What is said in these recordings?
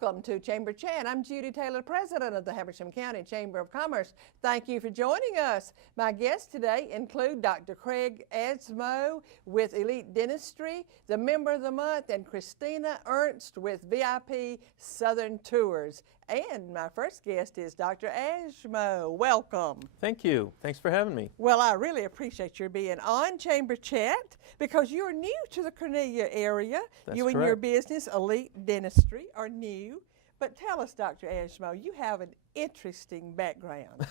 Welcome to Chamber Chat. I'm Judy Taylor, President of the Habersham County Chamber of Commerce. Thank you for joining us. My guests today include Dr. Craig Asmo with Elite Dentistry, the Member of the Month, and Christina Ernst with VIP Southern Tours. And my first guest is Dr. Asmo. Welcome. Thank you. Thanks for having me. Well, I really appreciate your being on Chamber Chat because you're new to the Cornelia area. That's you and correct. your business, Elite Dentistry, are new. But tell us, Dr. Asmo, you have an interesting background.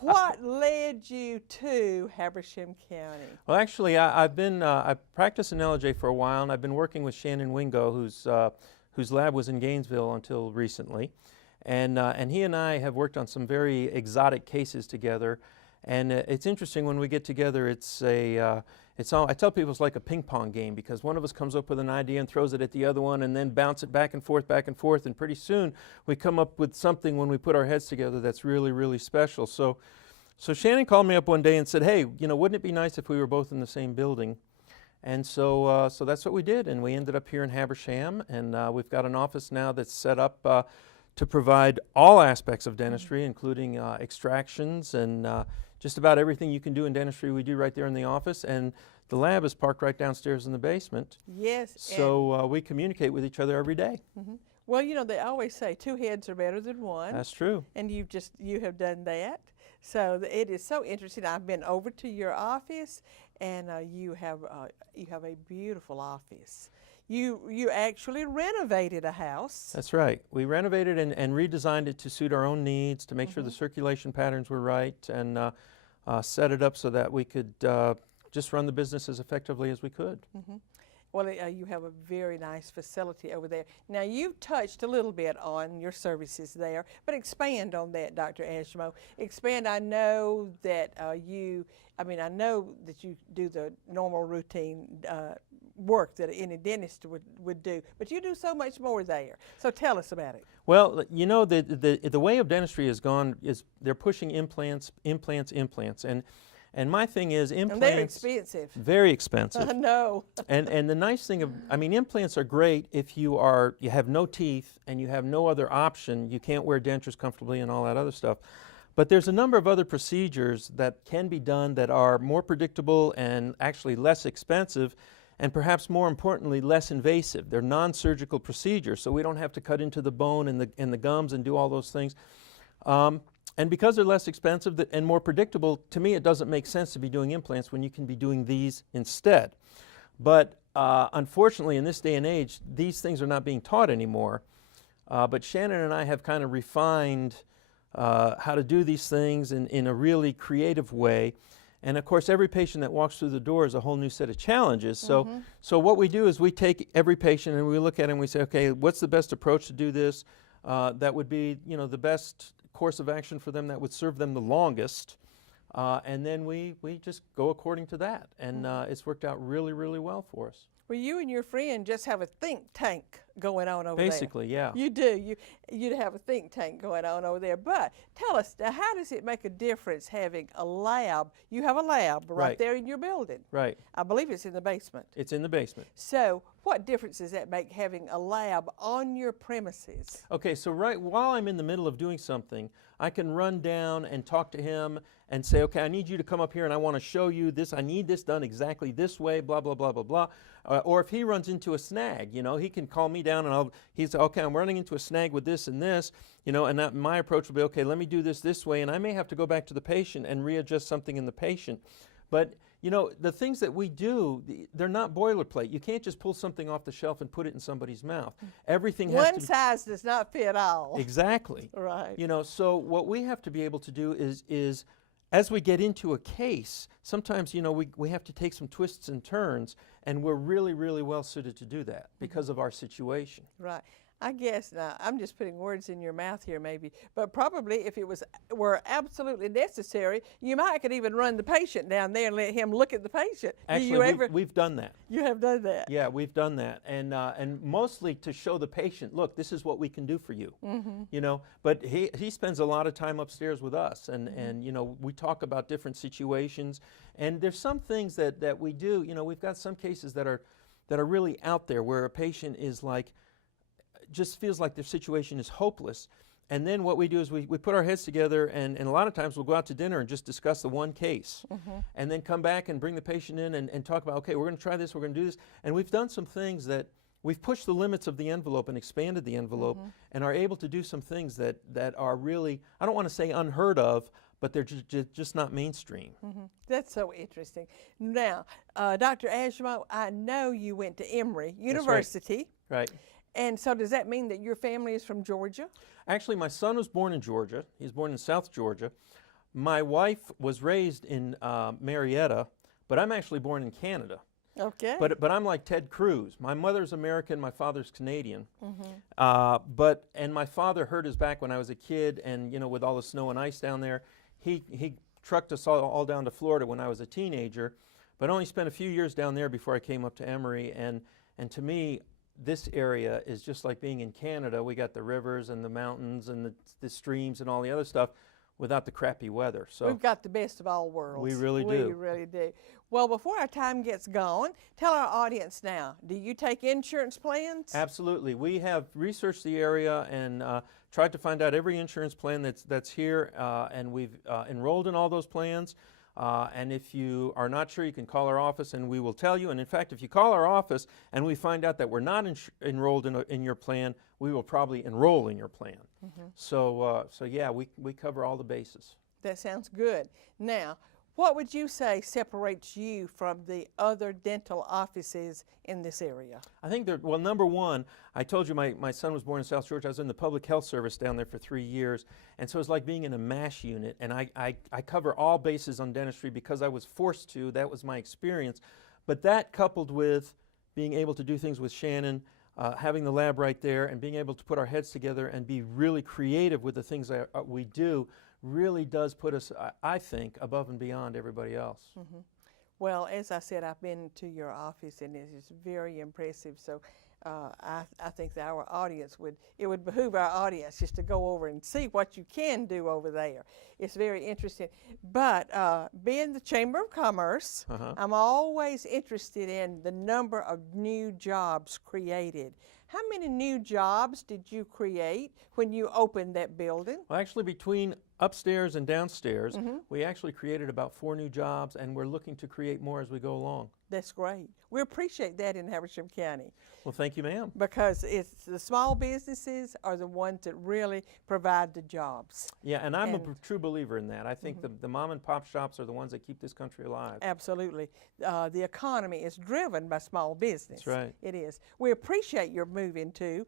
What led you to Habersham County? Well, actually, I practiced in LJ for a while, and I've been working with Shannon Wingo, whose lab was in Gainesville until recently. And he and I have worked on some very exotic cases together. And it's interesting when we get together. I tell people it's like a ping pong game because one of us comes up with an idea and throws it at the other one, and then bounce it back and forth, and pretty soon we come up with something when we put our heads together that's really, really special. So Shannon called me up one day and said, "Hey, wouldn't it be nice if we were both in the same building?" And so that's what we did, and we ended up here in Habersham, and we've got an office now that's set up to provide all aspects of dentistry, including extractions and just about everything you can do in dentistry we do right there in the office. And the lab is parked right downstairs in the basement. Yes. So we communicate with each other every day. Mm-hmm. Well, they always say 2 heads are better than one. That's true. And you have done that. So it is so interesting. I've been over to your office, and you have a beautiful office. You actually renovated a house. That's right. We renovated and redesigned it to suit our own needs, to make sure the circulation patterns were right, and set it up so that we could just run the business as effectively as we could. Mm-hmm. Well, you have a very nice facility over there. Now, you've touched a little bit on your services there, but expand on that, Dr. Asmo. Expand. I know that you do the normal routine work that any dentist would do, but you do so much more there. So tell us about it. Well, the way of dentistry has gone is they're pushing implants. And my thing is implants. And they're expensive. Very expensive. I know. And the nice thing implants are great if you have no teeth and you have no other option. You can't wear dentures comfortably and all that other stuff. But there's a number of other procedures that can be done that are more predictable and actually less expensive, and perhaps more importantly, less invasive. They're non-surgical procedures, so we don't have to cut into the bone and the gums and do all those things. And because they're less expensive and more predictable, to me it doesn't make sense to be doing implants when you can be doing these instead. But unfortunately, in this day and age, these things are not being taught anymore. But Shannon and I have kind of refined how to do these things in a really creative way. And of course, every patient that walks through the door is a whole new set of challenges. So what we do is we take every patient and we look at it and we say, okay, what's the best approach to do this? That would be, the best course of action for them that would serve them the longest. And then we just go according to that. And it's worked out really, really well for us. Well, you and your friend just have a think tank going on over there. Basically, yeah. You do. You have a think tank going on over there. But tell us, now, how does it make a difference having a lab? You have a lab right there in your building. Right. I believe it's in the basement. It's in the basement. So what difference does that make having a lab on your premises? Okay, so right while I'm in the middle of doing something, I can run down and talk to him and say, okay, I need you to come up here and I want to show you this. I need this done exactly this way, blah, blah, blah, blah, blah. Or if he runs into a snag, he can call me down and he'll say, okay, I'm running into a snag with this and this, and my approach will be, okay, let me do this way. And I may have to go back to the patient and readjust something in the patient. But the things that we do, they're not boilerplate. You can't just pull something off the shelf and put it in somebody's mouth. Everything has One size does not fit all. Exactly. Right. So what we have to be able to do is as we get into a case, sometimes, we have to take some twists and turns, and we're really, really well suited to do that because of our situation. Right. I guess, now, I'm just putting words in your mouth here maybe, but probably if it were absolutely necessary, you could even run the patient down there and let him look at the patient. Actually, we've done that. You have done that? Yeah, we've done that, and mostly to show the patient, look, this is what we can do for you. But he spends a lot of time upstairs with us, and we talk about different situations, and there's some things that we do. We've got some cases that are really out there where a patient is like just feels like their situation is hopeless. And then what we do is we put our heads together, and a lot of times we'll go out to dinner and just discuss the one case. And then come back and bring the patient in and talk about, okay, we're going to try this, we're going to do this. And we've done some things that we've pushed the limits of the envelope and expanded the envelope and are able to do some things that are really, I don't want to say unheard of, but they're just not mainstream. That's so interesting. Now, Dr. Ashmo, I know you went to Emory University. Right. And so does that mean that your family is from Georgia? Actually, my son was born in Georgia. He's born in South Georgia. My wife was raised in Marietta, but I'm actually born in Canada. Okay. But I'm like Ted Cruz. My mother's American, my father's Canadian. And my father hurt his back when I was a kid, and with all the snow and ice down there, he trucked us all down to Florida when I was a teenager, but only spent a few years down there before I came up to Emory. And to me, this area is just like being in Canada. We got the rivers and the mountains and the streams and all the other stuff without the crappy weather. So we've got the best of all worlds. We really do. We really do. Well, before our time gets gone, tell our audience now, do you take insurance plans? Absolutely. We have researched the area and tried to find out every insurance plan that's here, and we've enrolled in all those plans. And if you are not sure, you can call our office and we will tell you. And in fact, if you call our office and we find out that we're not enrolled in your plan, we will probably enroll in your plan. So yeah, we cover all the bases. That sounds good. Now, what would you say separates you from the other dental offices in this area? I think well, number one, I told you my son was born in South Georgia. I was in the public health service down there for 3 years. And so it's like being in a MASH unit. And I cover all bases on dentistry because I was forced to. That was my experience. But that coupled with being able to do things with Shannon, having the lab right there, and being able to put our heads together and be really creative with the things that we do really does put us, I think, above and beyond everybody else. Well, as I said, I've been to your office and it is very impressive. So I think that our audience it would behoove our audience just to go over and see what you can do over there. It's very interesting. But being the Chamber of Commerce, I'm always interested in the number of new jobs created. How many new jobs did you create when you opened that building? Well, actually, between upstairs and downstairs, we actually created about 4 new jobs, and we're looking to create more as we go along. That's great. We appreciate that in Habersham County. Well, thank you, ma'am. Because it's the small businesses are the ones that really provide the jobs. Yeah, and I'm a true believer in that. I think the mom and pop shops are the ones that keep this country alive. Absolutely. The economy is driven by small business. That's right. It is. We appreciate your moving to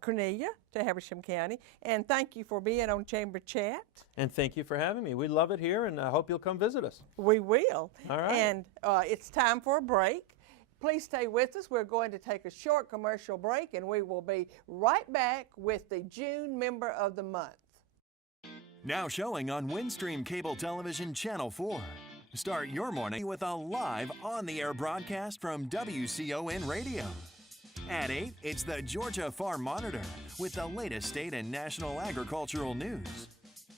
Cornelia, to Habersham County, and thank you for being on Chamber Chat. And thank you for having me. We love it here, and I hope you'll come visit us. We will. All right. And it's time for a break. Please stay with us. We're going to take a short commercial break, and we will be right back with the June Member of the Month. Now showing on Windstream Cable Television Channel 4. Start your morning with a live on-the-air broadcast from WCON Radio. At 8, it's the Georgia Farm Monitor with the latest state and national agricultural news.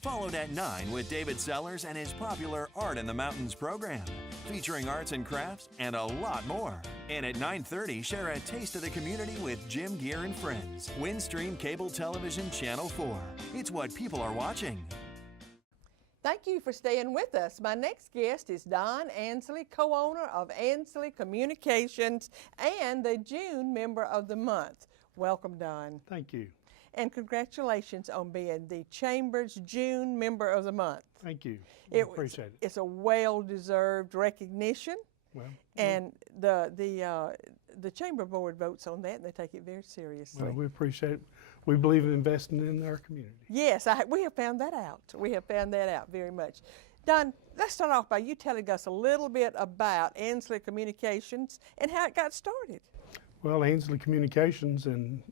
Followed at 9 with David Sellers and his popular Art in the Mountains program, featuring arts and crafts and a lot more. And at 9:30, share a taste of the community with Jim Gear and Friends. Windstream Cable Television Channel 4. It's what people are watching. Thank you for staying with us. My next guest is Don Ansley, co-owner of Ansley Communications and the June Member of the Month. Welcome, Don. Thank you. And congratulations on being the Chamber's June Member of the Month. Thank you. I appreciate it. It's a well-deserved recognition. Well, and the Chamber Board votes on that, and they take it very seriously. Well, we appreciate it. We believe in investing in our community. Yes, we have found that out. We have found that out very much. Don, let's start off by you telling us a little bit about Ansley Communications and how it got started. Well, Ansley Communications in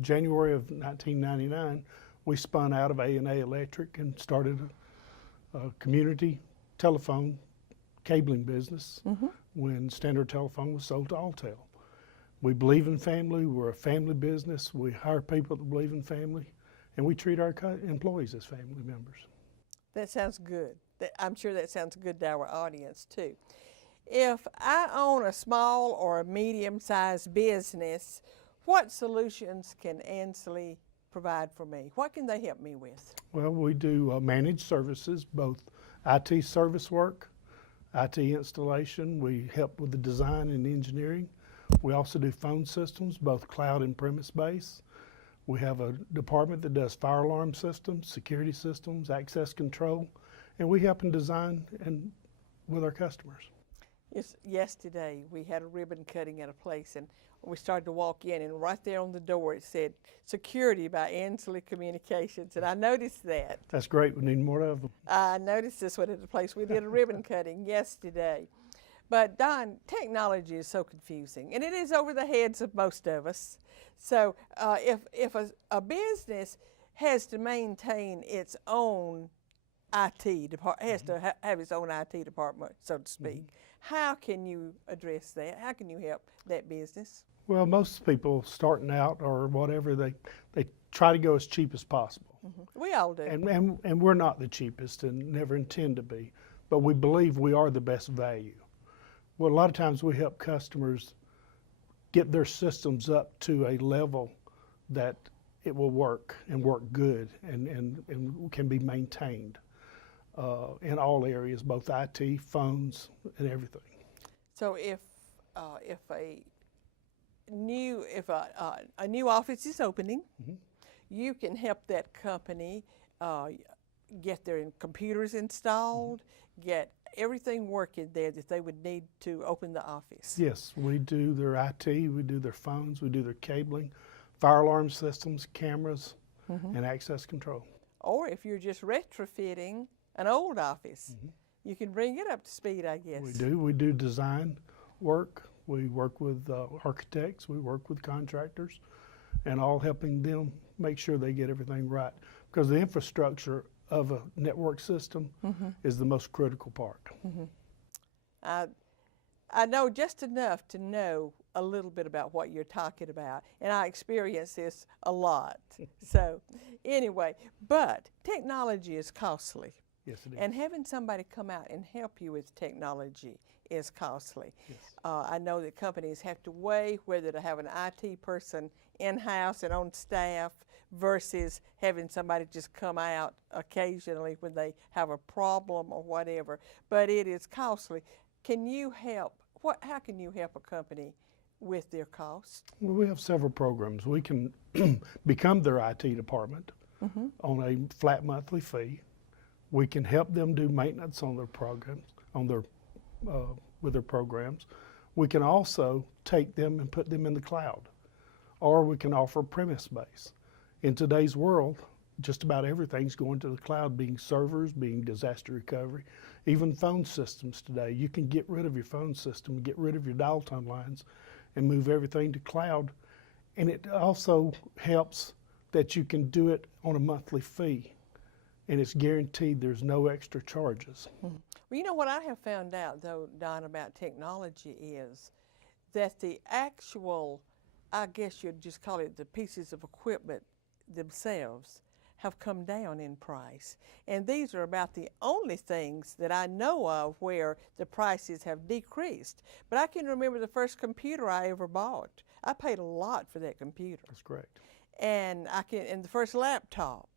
January of 1999, we spun out of A&A Electric and started a community telephone cabling business when Standard Telephone was sold to Alltel. We believe in family. We're a family business. We hire people that believe in family, and we treat our employees as family members. That sounds good. I'm sure that sounds good to our audience too. If I own a small or a medium-sized business, What solutions can Ansley provide for me? What can they help me with? Well, we do managed services, both IT service work, IT installation. We help with the design and engineering. We also do phone systems, both cloud and premise-based. We have a department that does fire alarm systems, security systems, access control, and we help in design and with our customers. Yesterday, we had a ribbon cutting at a place, and we started to walk in, and right there on the door it said, "Security by Ansley Communications," and I noticed that. That's great. We need more of them. I noticed this one at the place. We did a ribbon cutting yesterday. But Don, technology is so confusing, and it is over the heads of most of us. So if a business has to maintain its own IT department, has to have its own IT department, so to speak, how can you address that? How can you help that business? Well, most people starting out or whatever, they try to go as cheap as possible. We all do. And we're not the cheapest and never intend to be, but we believe we are the best value. Well, a lot of times we help customers get their systems up to a level that it will work and work good and can be maintained in all areas, both IT, phones, and everything. So if a new office is opening, you can help that company get their computers installed, get everything working there that they would need to open the office. Yes, we do their IT, we do their phones, we do their cabling, fire alarm systems, cameras, and access control. Or if you're just retrofitting an old office, you can bring it up to speed, I guess. We do. We do design work. We work with architects. We work with contractors, and all helping them make sure they get everything right. Because the infrastructure of a network system is the most critical part. I know just enough to know a little bit about what you're talking about, and I experience this a lot. So anyway, but technology is costly. Yes, it is. And having somebody come out and help you with technology is costly. Yes. I know that companies have to weigh whether to have an IT person in-house and on staff versus having somebody just come out occasionally when they have a problem or whatever. But it is costly. Can you help? How can you help a company with their costs? Well, we have several programs. We can become their IT department on a flat monthly fee. We can help them do maintenance on their programs, with their programs. We can also take them and put them in the cloud, or we can offer premise-based. In today's world, just about everything's going to the cloud, being servers, being disaster recovery, even phone systems today. You can get rid of your phone system, get rid of your dial tone lines, and move everything to cloud. And it also helps that you can do it on a monthly fee, and it's guaranteed there's no extra charges. Well, you know what I have found out, though, Don, about technology is that the actual, I guess you'd just call it the pieces of equipment themselves, have come down in price. And these are about the only things that I know of where the prices have decreased. But I can remember the first computer I ever bought. I paid a lot for that computer. That's correct. And the first laptop,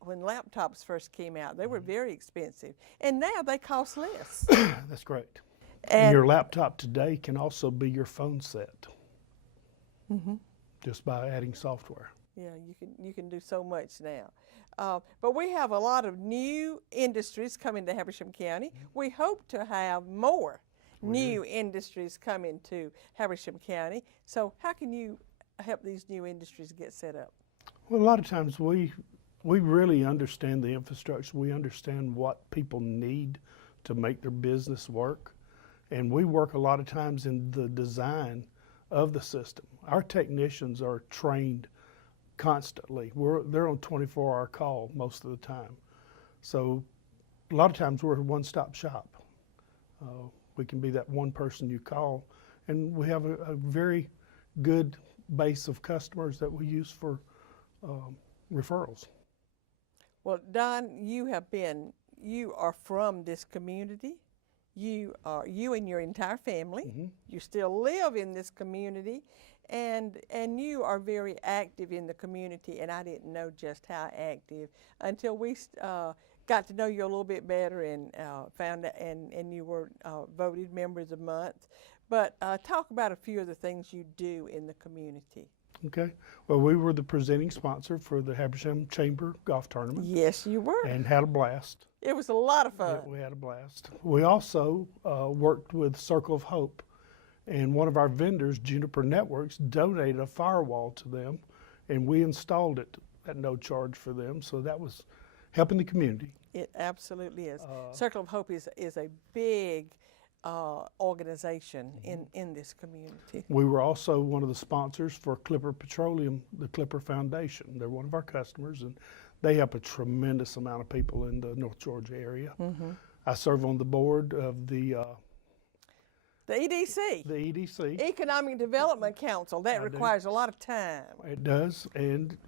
when laptops first came out, they were very expensive. And now they cost less. That's correct. And your laptop today can also be your phone set, just by adding software. yeah, you can do so much now. But we have a lot of new industries coming to Habersham County. We hope to have more new industries coming to Habersham County. So how can you help these new industries get set up? Well, a lot of times we really understand the infrastructure. We understand what people need to make their business work. And we work a lot of times in the design of the system. Our technicians are trained constantly. They're on 24-hour call most of the time. So a lot of times we're a one-stop shop. We can be that one person you call, and we have a very good base of customers that we use for referrals. Well, Don, you are from this community. You and your entire family. You still live in this community, And you are very active in the community, and I didn't know just how active until we got to know you a little bit better and found out, and you were voted Member of the Month. But talk about a few of the things you do in the community. Okay. Well, we were the presenting sponsor for the Habersham Chamber Golf Tournament Yes, you were. and had a blast. It was a lot of fun. We had a blast. We also worked with Circle of Hope, and one of our vendors, Juniper Networks, donated a firewall to them, and we installed it at no charge for them. So that was helping the community. It absolutely is. Circle of Hope is a big organization in this community. We were also one of the sponsors for Clipper Petroleum, the Clipper Foundation. They're one of our customers, and they help a tremendous amount of people in the North Georgia area. I serve on the board of the EDC, EDC. Economic Development Council. That requires a lot of time. It does,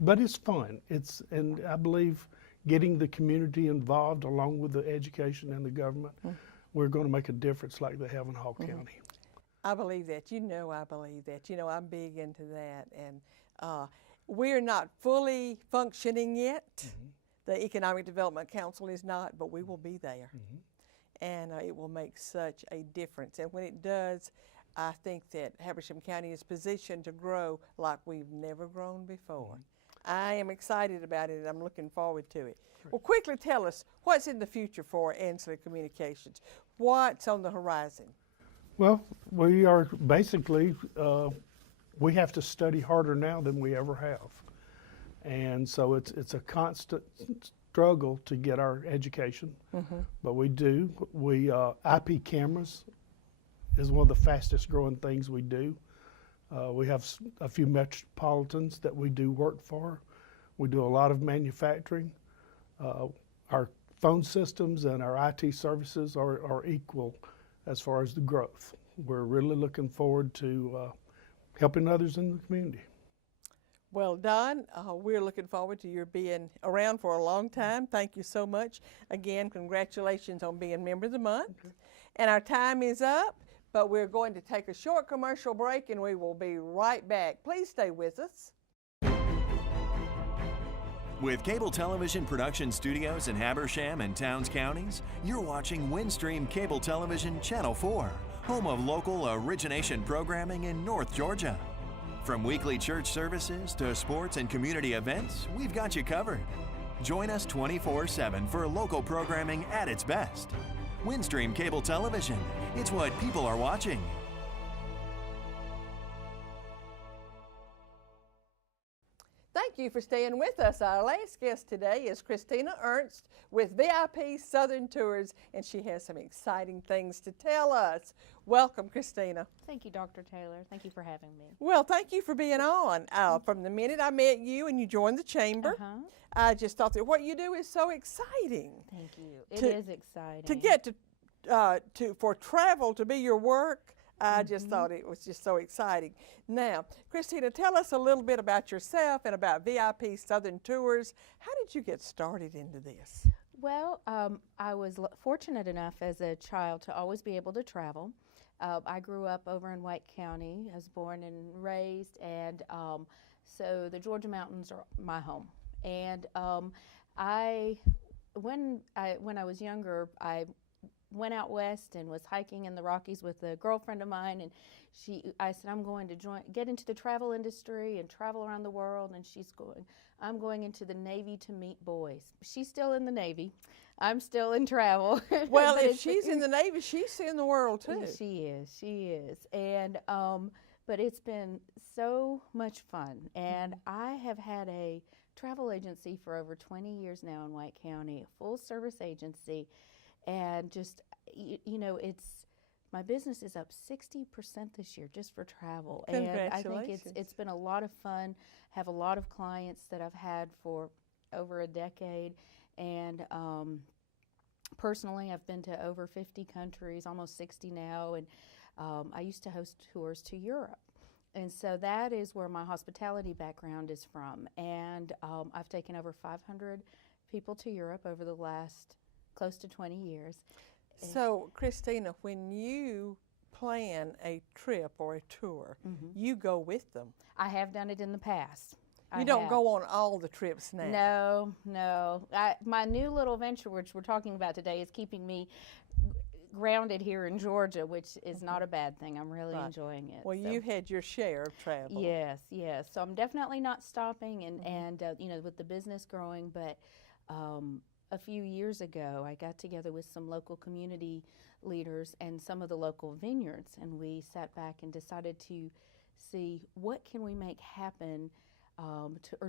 but it's fun. And I believe getting the community involved along with the education and the government, we're going to make a difference like they have in Hall County. I believe that. I believe that. I'm big into that. And we're not fully functioning yet. The Economic Development Council is not, but we will be there. And it will make such a difference. And when it does, I think that Habersham County is positioned to grow like we've never grown before. I am excited about it, and I'm looking forward to it. Well, quickly tell us what's in the future for Ansley Communications. What's on the horizon? Well, we are basically, we have to study harder now than we ever have. And so it's a constant struggle to get our education, but we do. IP cameras is one of the fastest growing things we do. We have a few metropolitans that we do work for. We do a lot of manufacturing. Our phone systems and our IT services are equal as far as the growth. We're really looking forward to helping others in the community. Well, Don, we're looking forward to your being around for a long time. Thank you so much. Again, congratulations on being Member of the Month. And our time is up, but we're going to take a short commercial break, and we will be right back. Please stay with us. With cable television production studios in Habersham and Towns counties, you're watching Windstream Cable Television Channel 4, home of local origination programming in North Georgia. From weekly church services to sports and community events, we've got you covered. Join us 24/7 for local programming at its best. Windstream Cable Television, it's what people are watching. Thank you for staying with us. Our last guest today is Christina Ernst with VIP Southern Tours, and she has some exciting things to tell us. Welcome, Christina. Thank you, Dr. Taylor. Thank you for having me. Well, thank you for being on. From the minute I met you and you joined the chamber, I just thought that what you do is so exciting. Thank you. It is exciting. To get for travel to be your work, I just thought it was just so exciting. Now, Christina, tell us a little bit about yourself and about VIP Southern Tours. How did you get started into this? Well, I was fortunate enough as a child to always be able to travel. I grew up over in White County. I was born and raised, and so the Georgia mountains are my home. And when I was younger, I went out west and was hiking in the Rockies with a girlfriend of mine, and I said, I'm going to get into the travel industry and travel around the world, and I'm going into the Navy to meet boys. She's still in the Navy. I'm still in travel. Well, if she's in the Navy, she's seeing the world too. She is. And but it's been so much fun, and I have had a travel agency for over 20 years now in White County, a full service agency. And just, my business is up 60% this year just for travel. Congratulations. And I think it's been a lot of fun. Have a lot of clients that I've had for over a decade. And personally, I've been to over 50 countries, almost 60 now. And I used to host tours to Europe. And so that is where my hospitality background is from. And I've taken over 500 people to Europe over the last close to 20 years. So, Christina, when you plan a trip or a tour, you go with them. I have done it in the past. You don't go on all the trips now. No. My new little venture, which we're talking about today, is keeping me grounded here in Georgia, which is not a bad thing. I'm really enjoying it. Well, so. you've had your share of travel. Yes. So I'm definitely not stopping, and you know, with the business growing. But a few years ago, I got together with some local community leaders and some of the local vineyards, and we sat back and decided to see what can we make happen.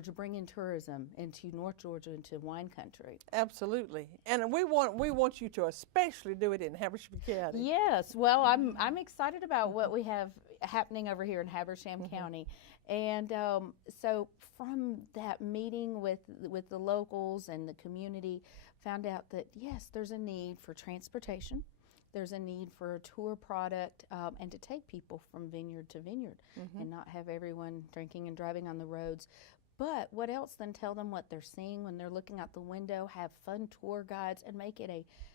To bring in tourism into North Georgia, into wine country. Absolutely, and we want you to especially do it in Habersham County. Yes, well, I'm excited about what we have happening over here in Habersham County, and so from that meeting with the locals and the community, found out that yes, there's a need for transportation. There's a need for a tour product and to take people from vineyard to vineyard and not have everyone drinking and driving on the roads. But what else than tell them what they're seeing when they're looking out the window, have fun tour guides, and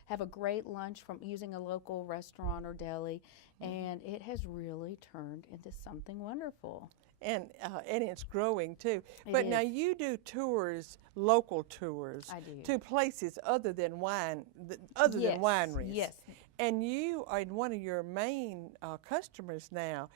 have a great lunch from using a local restaurant or deli. And it has really turned into something wonderful. And it's growing too. It But now is. you do tours, local tours, I do. to places other than other than wineries. Yes. And you are one of your main customers now.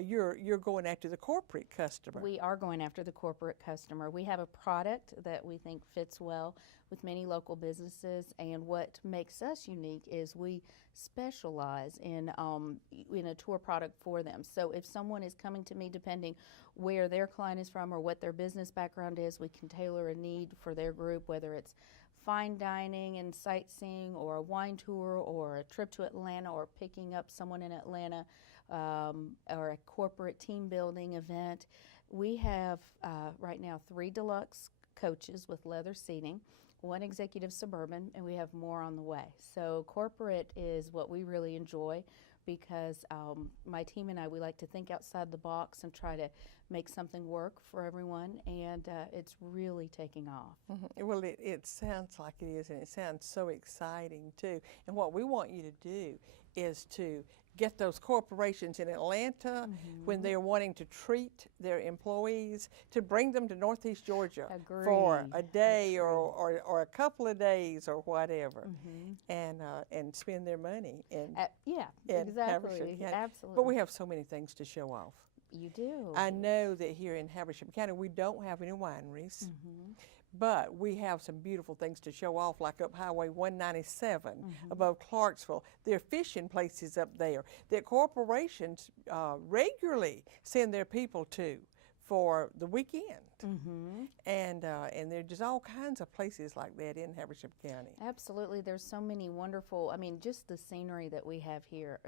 You're going after the corporate customer. We are going after the corporate customer. We have a product that we think fits well with many local businesses, and what makes us unique is we specialize in a tour product for them. So if someone is coming to me, depending where their client is from or what their business background is, we can tailor a need for their group, whether it's fine dining and sightseeing or a wine tour or a trip to Atlanta or picking up someone in Atlanta or a corporate team building event. We have right now 3 deluxe coaches with leather seating, 1 executive suburban, and we have more on the way. So corporate is what we really enjoy because my team and I, we like to think outside the box and try to make something work for everyone, and it's really taking off. Well, it sounds like it is, and it sounds so exciting too. And what we want you to do is to get those corporations in Atlanta when they're wanting to treat their employees, to bring them to Northeast Georgia for a day or a couple of days or whatever, and spend their money in Exactly. Habersham County. Absolutely. But we have so many things to show off. You do. I know that here in Habersham County we don't have any wineries, but we have some beautiful things to show off, like up Highway 197 above Clarksville. There are fishing places up there that corporations regularly send their people to for the weekend. And there are just all kinds of places like that in Habersham County. Absolutely. There's so many wonderful, I mean, just the scenery that we have here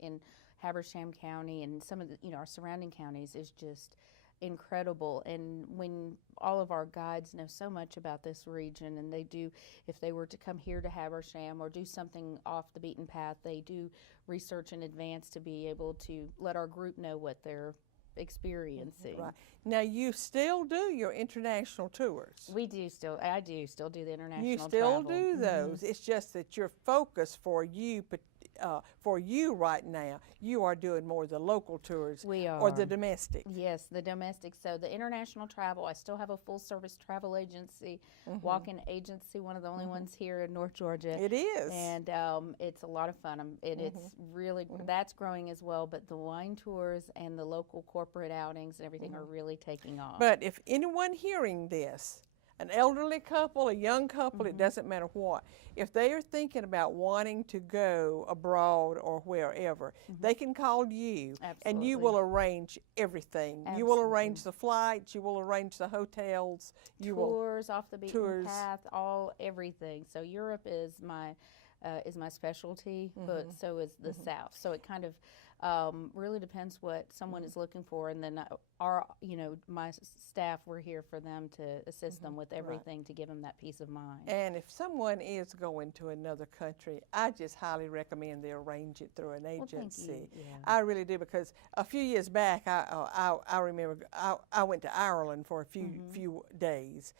in Habersham County and some of the, our surrounding counties is just incredible. And when all of our guides know so much about this region, and they do, if they were to come here to Habersham or do something off the beaten path, they do research in advance to be able to let our group know what they're experiencing. Right. Now you still do your international tours. I do still do the international You still travel. do those. It's just that your focus for you right now, you are doing more of the local tours We or the are. domestic. Yes, the domestic. So the international travel, I still have a full service travel agency, walk-in agency, one of the only ones here in North Georgia. It is. And it's a lot of fun. It's really, that's growing as well, but the wine tours and the local corporate outings and everything are really taking off. But if anyone hearing this, an elderly couple, a young couple, it doesn't matter what, if they are thinking about wanting to go abroad or wherever, they can call you and you will arrange everything. You will arrange the flights, you will arrange the hotels, you will Tours off the beaten path, everything. So Europe is my specialty, but so is the South. So it kind of really depends what someone is looking for, and then my staff, we're here for them to assist them with everything to give them that peace of mind. And if someone is going to another country, I just highly recommend they arrange it through an agency. Thank you. Yeah. I really do, because a few years back, I remember I went to Ireland for a few days,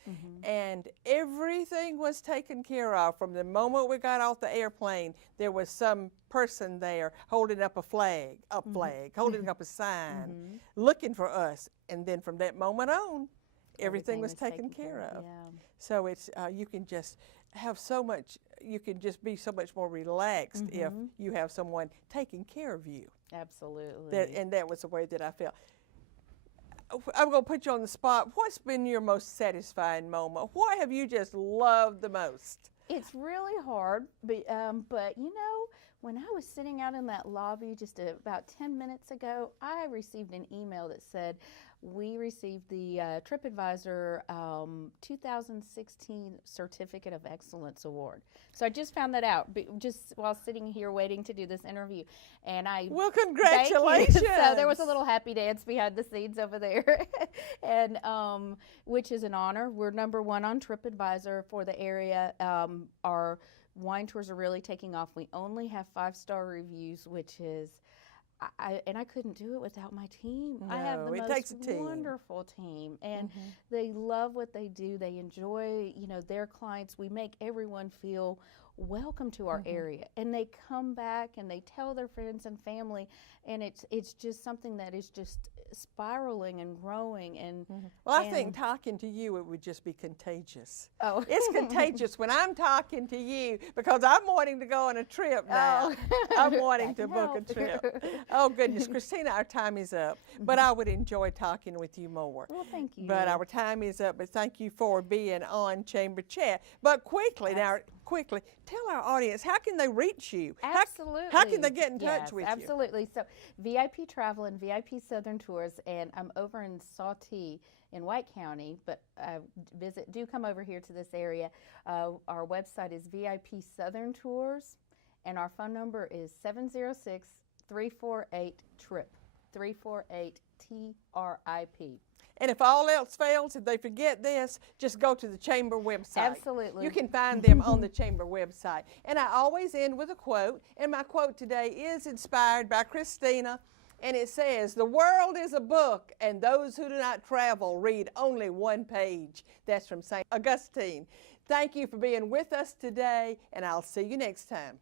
and everything was taken care of from the moment we got off the airplane. There was some person there holding up a flag, holding up a sign, looking for us. And then from that moment on, everything was taken care of. Yeah. So it's you can just have so much. You can just be so much more relaxed if you have someone taking care of you. Absolutely. And that was the way that I felt. I'm going to put you on the spot. What's been your most satisfying moment? What have you just loved the most? It's really hard, but you know, when I was sitting out in that lobby just about 10 minutes ago, I received an email that said, we received the TripAdvisor 2016 Certificate of Excellence Award. So I just found that out just while sitting here waiting to do this interview. And Well, thank you. congratulations. So there was a little happy dance behind the scenes over there, and which is an honor. We're #1 on TripAdvisor for the area. Our wine tours are really taking off. We only have 5-star reviews, which is, and I couldn't do it without my team. I have the No, it most takes a team. wonderful team, and they love what they do. They enjoy, their clients. We make everyone feel welcome to our area, and they come back and they tell their friends and family, and it's just something that is just spiraling and growing. And Well, I think talking to you, it would just be contagious. Oh. It's contagious when I'm talking to you because I'm wanting to go on a trip now. I'm wanting to book a trip. Oh, goodness. Christina, our time is up, but I would enjoy talking with you more. Well, thank you. But our time is up, but thank you for being on Chamber Chat. But quickly, tell our audience, how can they reach you? Absolutely. How can they get in touch Yes, with you? absolutely. So VIP Travel and VIP Southern Tours, and I'm over in Sawtee in White County, but do come over here to this area. Our website is VIP Southern Tours, and our phone number is 706-348-TRIP, 348-TRIP. And if all else fails, if they forget this, just go to the Chamber website. Absolutely. You can find them on the Chamber website. And I always end with a quote, and my quote today is inspired by Christina, and it says, "The world is a book, and those who do not travel read only one page." That's from St. Augustine. Thank you for being with us today, and I'll see you next time.